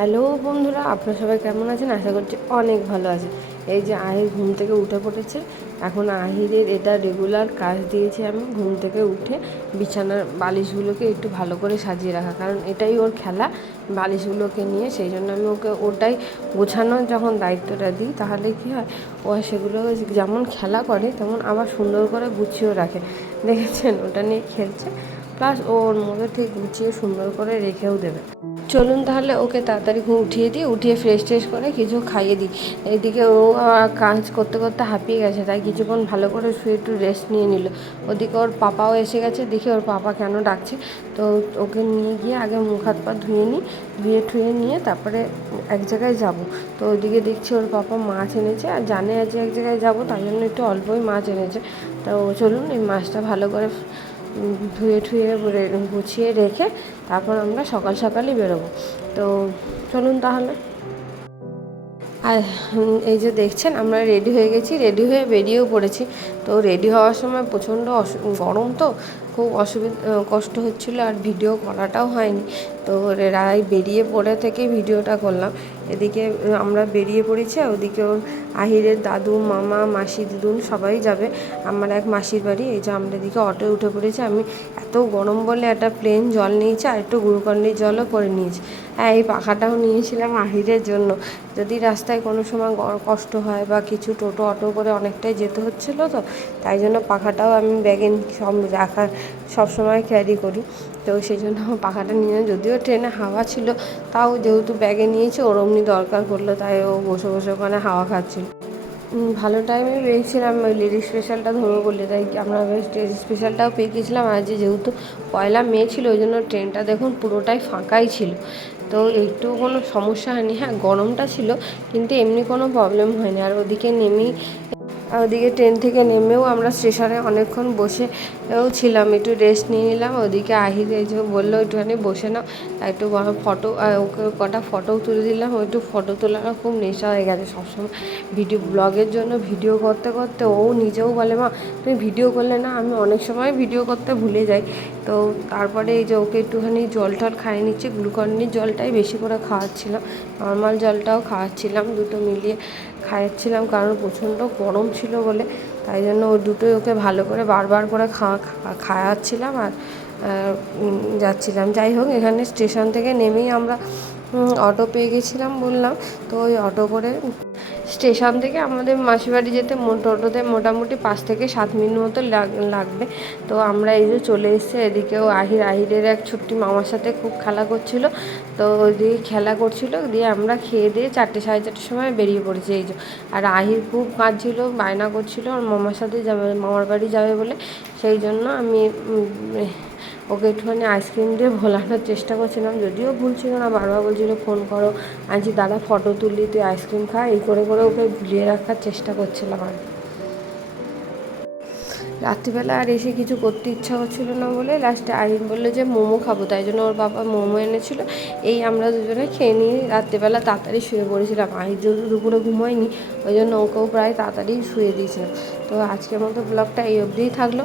Hello বন্ধুরা, আপনারা সবাই কেমন আছেন? আশা করছি অনেক ভালো আছেন। এই যে আহির ঘুম থেকে উঠে পড়েছে। এখন আহিরের এটা রেগুলার কাজ দিয়েছি আমি, ঘুম থেকে উঠে বিছানার বালিশগুলোকে একটু ভালো করে সাজিয়ে রাখা। কারণ এটাই ওর খেলা, বালিশগুলোকে নিয়ে। সেই জন্য আমি ওকে ওটাই গোছানোর যখন দায়িত্বটা দিই, তাহলে কী হয়? ও সেগুলো যেমন খেলা করে, তেমন আবার সুন্দর করে গুছিয়েও রাখে। দেখেছেন? ওটা নিয়ে খেলছে। প্লাস ওর মধ্যে ঠিক গুছিয়ে সুন্দর করে রেখেও দেবে। চলুন তাহলে ওকে তাড়াতাড়ি ঘুম উঠিয়ে দিই, উঠিয়ে ফ্রেশ ট্রেশ করে কিছু খাইয়ে দিই। এদিকে ও কাজ করতে করতে হাঁপিয়ে গেছে, তাই কিছুক্ষণ ভালো করে শুয়ে একটু রেস্ট নিয়ে নিল। ওদিকে ওর পাপাও এসে গেছে, দেখি ওর পাপা কেন ডাকছে। তো ওকে নিয়ে গিয়ে আগে মুখ হাত পা ধুয়ে নিই, ধুয়ে ঠুয়ে নিয়ে তারপরে এক জায়গায় যাব। তো ওদিকে দেখছি ওর পাপা মাছ এনেছে, আর জানে আজ এক জায়গায় যাব, তাই জন্য একটু অল্পই মাছ এনেছে। তো চলুন এই মাছটা ভালো করে ধুয়ে ঠুয়ে গুছিয়ে রেখে তারপর আমরা সকাল সকালই বেরোবো। তো চলুন তাহলে। আর এই যে দেখছেন, আমরা রেডি হয়ে গেছি রেডি হয়ে বেরিয়েও পড়েছি। তো রেডি হওয়ার সময় প্রচণ্ড গরম তো খুব অসুবিধা কষ্ট হচ্ছিল আর ভিডিও করাটাও হয়নি। তো রায় বেরিয়ে পড়ে থেকে ভিডিওটা করলাম। এদিকে আমরা বেরিয়ে পড়েছি ওদিকে ওর আহিরের দাদু, মামা, মাসি দিদু সবাই যাবে। আমার এক মাসির বাড়ি, এই যে আমরা এদিকে অটো উঠে পড়েছি। আমি এত গরম বলে একটা প্লেন জল নিয়েছি আর একটু গুরুকন্ডির জলও করে নিয়েছি। হ্যাঁ এই পাখাটাও নিয়েছিলাম আহিরের জন্য। যদি রাস্তায় কোনো সময় কষ্ট হয় বা কিছু টোটো, অটো করে অনেকটাই যেতে হচ্ছিল তো, তাই জন্য পাখাটাও আমি ব্যাগে সব রাখা সবসময় ক্যারি করি। তো সেই জন্য পাখাটা নিয়ে যদিও ট্রেনে হাওয়া ছিল, তাও যেহেতু ব্যাগে নিয়েছি, ওর অমনি দরকার পড়ল, তাই ও বসে বসে ওখানে হাওয়া খাচ্ছিল। ভালো টাইমে পেয়েছিলাম লেডিস স্পেশালটা ধরবো বললে, তাই আমরা বেশ স্পেশালটাও পেয়ে গেছিলাম আর যে যেহেতু পয়লা মে ছিল, ওই জন্য ট্রেনটা দেখুন পুরোটাই ফাঁকাই ছিল। তো একটু কোনো সমস্যা হয়নি। হ্যাঁ গরমটা ছিল, কিন্তু এমনি কোনো প্রবলেম হয়নি। আর ওদিকে নেমেই ওদিকে ট্রেন থেকে নেমেও আমরা স্টেশনে অনেকক্ষণ বসেও ছিলাম, একটু রেস্ট নিয়ে নিলাম। ওদিকে এই যে বলল, একটুখানি বসে নাও, একটু বড় ফটো ওকে কটা ফটো তুলে দিলাম। ও একটু ফটো তোলারও খুব নেশা হয়ে গেছে সবসময়। ভিডিও ব্লগের জন্য ভিডিও করতে করতে ও নিজেও বলে, মা, তুমি ভিডিও করলে না, আমি অনেক সময় ভিডিও করতে ভুলে যাই। তো তারপরে এই যে ওকে একটুখানি জল টল খাইয়ে নিচ্ছি। গ্লুকন্ডির জলটাই বেশি করে খাওয়াচ্ছিলাম। নর্মাল জলটাও খাওয়াচ্ছিলাম দুটো মিলিয়ে। খাওয়াচ্ছিলাম কারণ প্রচণ্ড গরম ছিল বলে। তাই জন্য ওই দুটোই ওকে ভালো করে বারবার করে খাওয়া খাওয়াচ্ছিলাম আর যাচ্ছিলাম। যাই হোক, এখানে স্টেশন থেকে নেমেই আমরা অটো পেয়ে গেছিলাম, বললাম। তো ওই অটো করে স্টেশন থেকে আমাদের মাসিবাড়ি যেতে টোটোতে মোটামুটি পাঁচ থেকে সাত মিনিট মতো লাগ- লাগবে। তো আমরা এই যে চলে এসেছি এদিকেও আহির, আহিরের এক ছোট্টি মামার সাথে খুব খেলা করছিল। তো ওদিকে খেলা করছিল, দিয়ে আমরা খেয়ে দিয়ে চারটে, সাড়ে চারটের সময় বেরিয়ে পড়েছি এই যে। আর আহির খুব কাঁদছিল, বায়না করছিল, আর মামার সাথে যাবে, মামার বাড়ি যাবে বলে। সেই জন্য আমি ওকে একটুখানি আইসক্রিম দিয়ে ভোলানোর চেষ্টা করছিলাম, যদিও ভুলছিল না, বারবার বলছিল, ফোন করো আজ দাদা, ফটো তুলি, তুই আইসক্রিম খা, এই করে করে ওকে ভুলিয়ে রাখার চেষ্টা করছিলাম আর। রাত্রিবেলা আর এসে কিছু করতে ইচ্ছা হচ্ছিল না বলে লাস্টে আইন বলল যে মোমো খাব, তাই জন্য ওর বাবা মোমো এনেছিল। এই আমরা দুজনে খেয়ে নিয়ে রাত্রিবেলা তাড়াতাড়ি শুয়ে পড়েছিলাম। আহির যেহেতু দুপুরে ঘুমোয়নি, ওই জন্য ওকেও প্রায় তাড়াতাড়ি শুয়ে দিয়েছিলাম। তো আজকের মতো ব্লগটা এই অবধিই থাকল।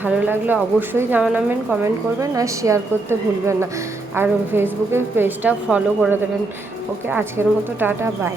ভালো লাগলে অবশ্যই জানাবেন কমেন্ট করবেন আর শেয়ার করতে ভুলবেন না। আর ফেসবুকে পেজটা ফলো করে দেবেন। ওকে আজকের মতো টাটা বাই